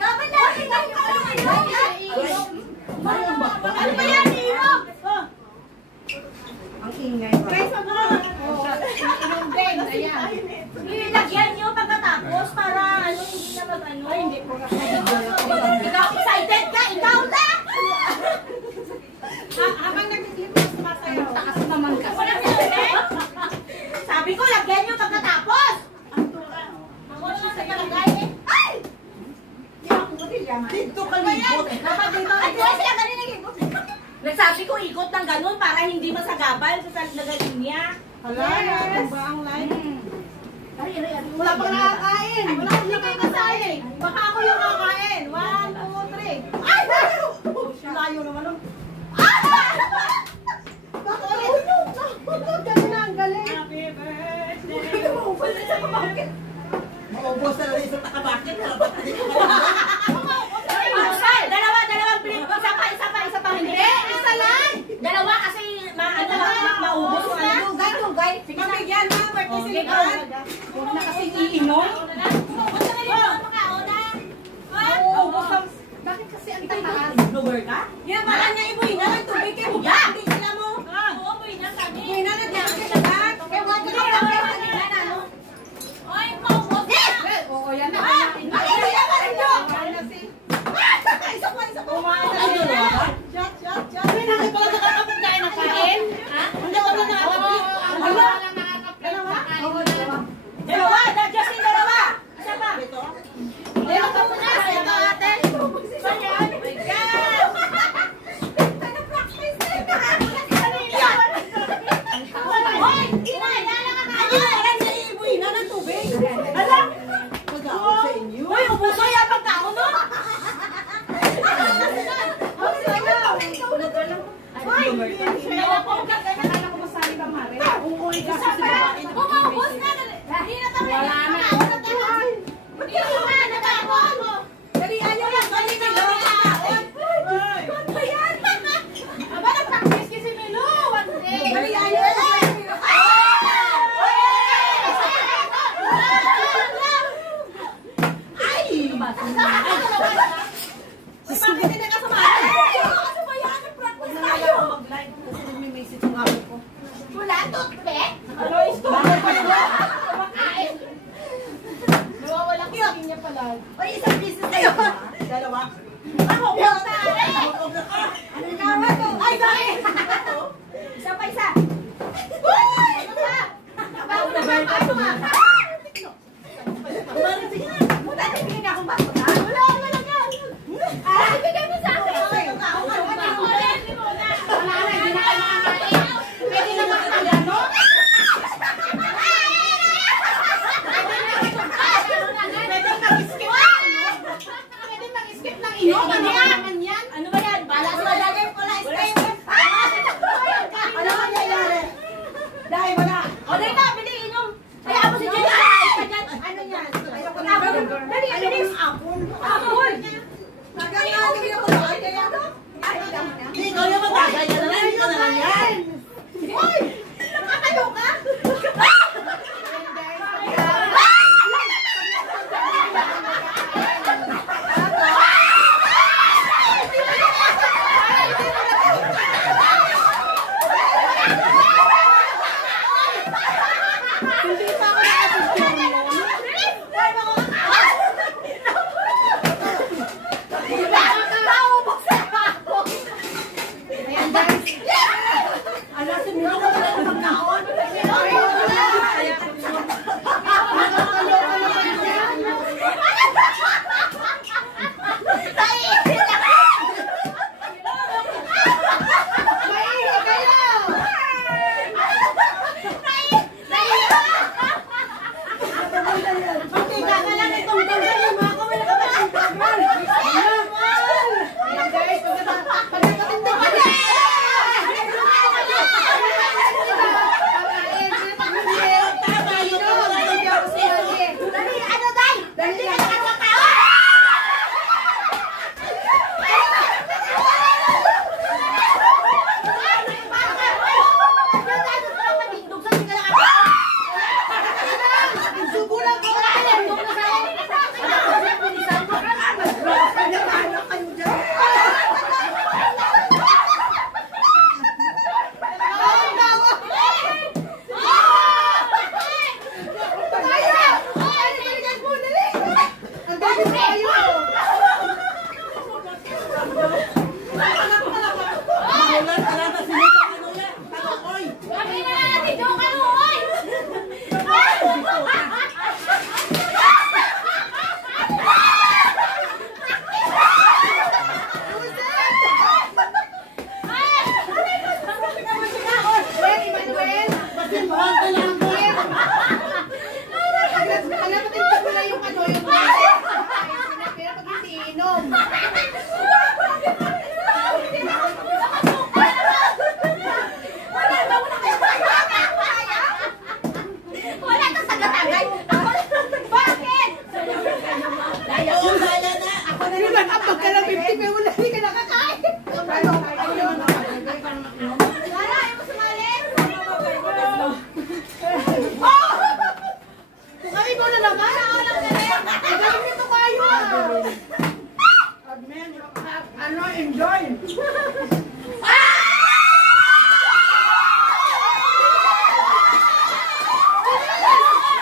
Ikaw ba na? Ano ba yan, Inog? Ang ingay ba? Ilagyan nyo pagkatapos para ano, hindi na mag-ano. Ay, hindi po. Ikaw excited ka? Ikaw na! Habang nag-clip, sumasayaw. Takas naman ka. Sabi ko, lagyan nyo pagkatapos! Wala lang sa palagay eh. Ay! Dito ka libot. Ay, kaya sila kanina libot. Nagsabi ko, ikot ng ganun para hindi masagabal sa nagaling niya. Hala, ano ba ang line? Wala pang nakakain. Wala hindi kayo kasain. Baka ako yung kakain. 1, 2, 3. Ay! Layo naman nun. Ganun na, ang galing. Happy birthday. Maubos na sa pabakit. Maubos na rin sa takabakit. Dalawang plate. Isa pa. Hindi. Isa lang. Dalawa kasi maubos na. Tugay. Sige na. Pamigyan na, partisipan. Huwag na kasi iinom. Maubos na rin ako makauna. Maubos na. Bakit kasi ang tataas? Blower ka? Yan, parang niya ibuhin na ng tubig kayo. Hindi sila mo. Oo, buhay na kami. Ibuhin na ng tubig kayo. Kaya wag ka na. Oy, maubos na. Oo, yan na. Kaya pa rin nyo. Isa pa. Ay, dalawa? Shot. Hindi na pala nakakapagkain ng kain. Hindi pa pala nakakapagkain. Dalawa, Justin, dalawa. Isa pa. Dalawa ka muna. Ito, ate. Ayan. Oh my God. Hoy, inay, lala ka kain. Ayan, naiibuhin na ng tubig. Hala. Mag-aawag sa inyo. Hoy, ubuso yan pagkaon mo. Hoy, dalawa po ka. Akala ko masali ka, Mare. Uuwi ka Isa kasi pa. babae na Umaubos na. Hindi na tayo. Wala na. Hindi na nagkakaon mo. Dalihan nyo lang. Dalihan nyo lang. Ano ba yan? Aba, nag-practice kasi Milo. One day. Dalihan nyo lang. Ay! Bakit hindi ka sumali? Ano ba yan? Nag-practice tayo. Mag-live kasi nagme-message yung amo ko. Wala, toothpick? Ano is to? Kumakain. Nawawala ko sa linya pala. Oy, isang pieces kayo. Dalawa. Ako, punta. Ano nawa to? Ay, sorry. Isa pa, isa. Uy! Ano ba? Bago na ba? Bago na. Sige na. Muna, nagbigay na akong bago na. Wala, wala ka. Ah, ibigay mo sa akin. Hindi mo na. Wala na, hindi na kayo nakakain. Pwede na makakagano? Pwede mag-skip ng ano? Pwede mag-skip ng iyo? Ano naman yan? Ano ba yan? Bala sa lalagay ko lang. Ano ang nangyayari? Dahil wala. O, dahil ka, bili, inom. Kaya ako si Jenny. Ano yan? Ayaw ko na. Dali, Ayaw bili. ko apple. Apple. Nagagaling ako na. Hindi, ikaw yung matagay ka na lang. Hindi ka na lang yan. Uy! Nakakalo ka? nakainom. Wala ka sa gatagay. Bakit? Ako na yun, nakapag ka ng 50, pero wala, hindi ka nakakain. Lara, ayaw mo sumali? Kung kami ko na naman, naalam ka rin. Ang galing nito kayo. Ano, enjoy.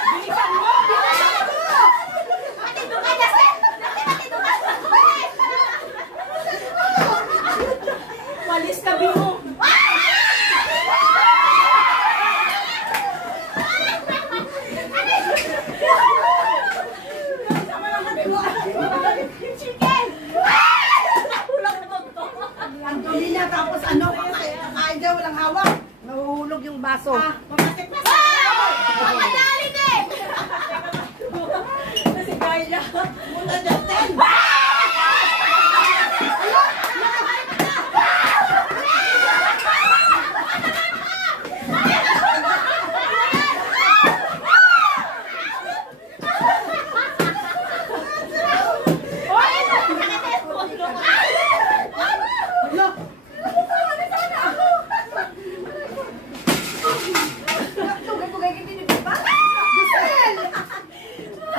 Bilisan mo! Matido ka kasi! Matido ka! Walis ka, Bimo. Chicken! Ang duli niya, tapos ano, kakain dyan, walang hawak. Nahuhulog yung baso. Makadali din! Kasi kaya. Muna Justin.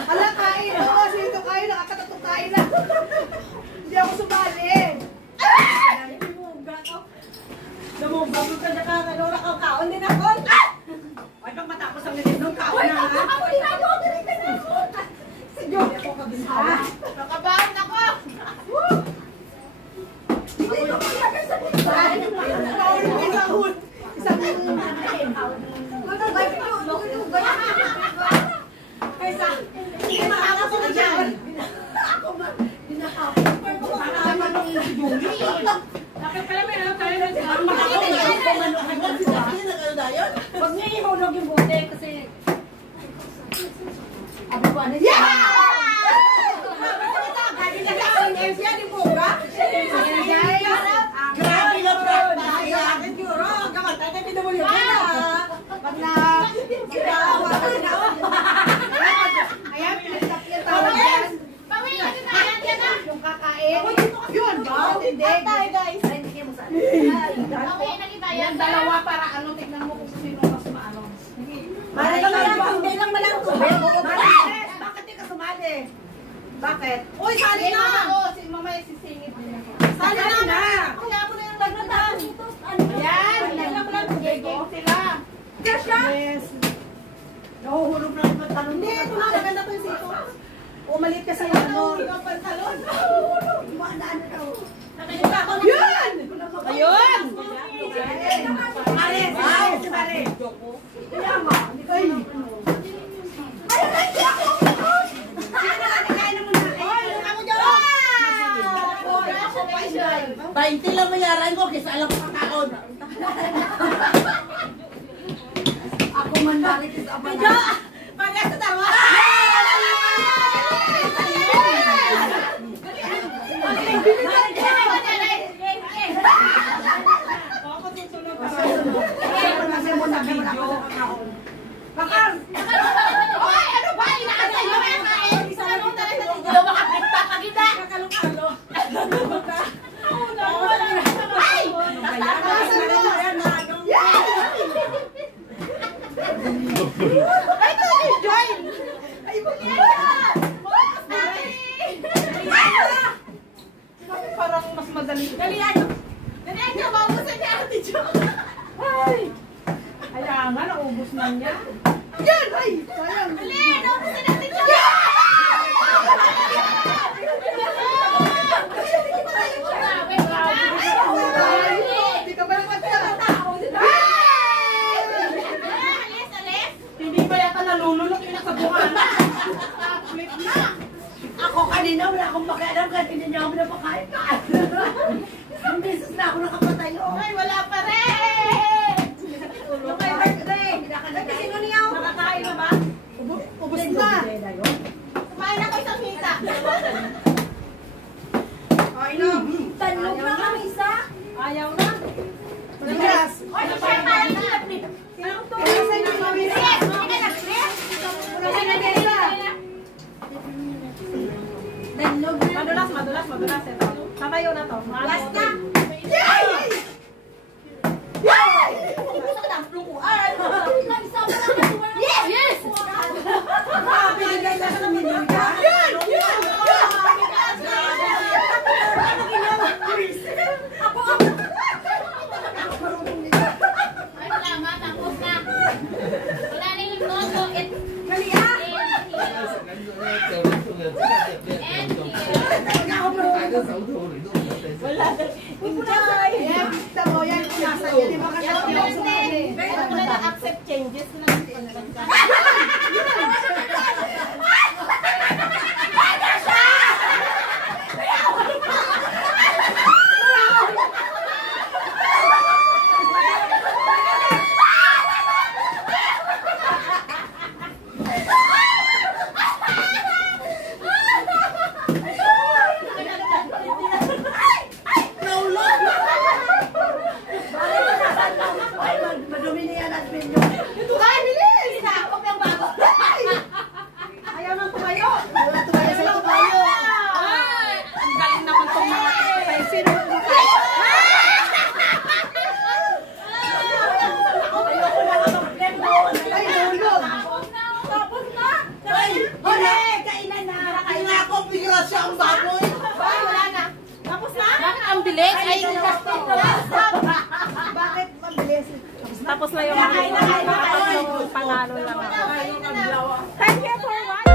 Hala, kain. Oo, sino kain? Nakakatatong kain na. Hindi ako sumali. Namumugod ka na kakano, nakakaon din ako. Ay, pag matapos ang nilindong kaon na. Si Joey ako kabinhawa. Nakabaon ako! Huwag niya ihulog yung bote kasi abi ko ano siya. Grabe na pag na ayan, pinagtap yung tawag yan. Yung kakain. Yun, hindi. guys. Ay, hindi kayo mo saan. Yan, Dalawa para ano, tignan mo kung sino mas maano. Hindi lang malang tubig. Bakit di ka sumali? Bakit? Uy, sali na! Si mamaya sisingit din ako. Sali na! Kaya mo na yung nagnataan. Yan! Hindi lang malang tubig. Sila! Kasha? Yes. Nahuhulog na yung pantalon. Hindi, ito na. Maganda to yung sito. Umalit ka sa ano. Yung pantalon. Maandaan na daw. Nakikita ko na. Yan! Ayun! Mare! Si Mare! Kaya mo. Ay! Ay! Painti lang mayaran mo kasi alam ko kakaon. Ako man bakit sa apa. Medyo, pagka sa tawa. Kasi mo na video. Bakar! Oy, ano ba? Inaantay mo yan, kain. Daw makapikta pa kita. Ay! Ay, ito si Joy! Ay, parang mas madali. Dalian nyo, maubusan niya Ate Jo. Ay! Kaya nga, naubos na niya. Yan! Ay! Sayang! Dali, naubusan niya Ate Jo. Hindi ka ba naman siya? Alis. Hindi ba yata nalulunok yung nasa bungana? Flip na! Ako kanina, wala akong pakialam kahit hindi niya ako napakain. Isang beses na ako nakapatayo. Ay, wala pa rin. Yung kay birthday. Sino niya? Nakakain na ba? Ubus na. Ayaw na. Yes. Oy, siya parang pinapit. Sino to? Yes! Hindi na clear? Madulas. Ito. Tatayo na to. Last na. Yes! Binigay na sa minuya. Ay, tama. Tapos na. Wala na yung logo. Accept changes lang. Madumi na yan at menu. Ay, bilis! Sinakop yung bago. Ayaw nang tumayo. Ay, ang galing naman itong mga kapatay. Sino kumakain? Tapos na! Hore! Kainan na! Kaya ako, bigra siya ang baboy. Ay, wala na. Tapos na? Bakit ang bilis? Ay, Bakit mabilis? tapos na yung panalo lang. Thank you for watching.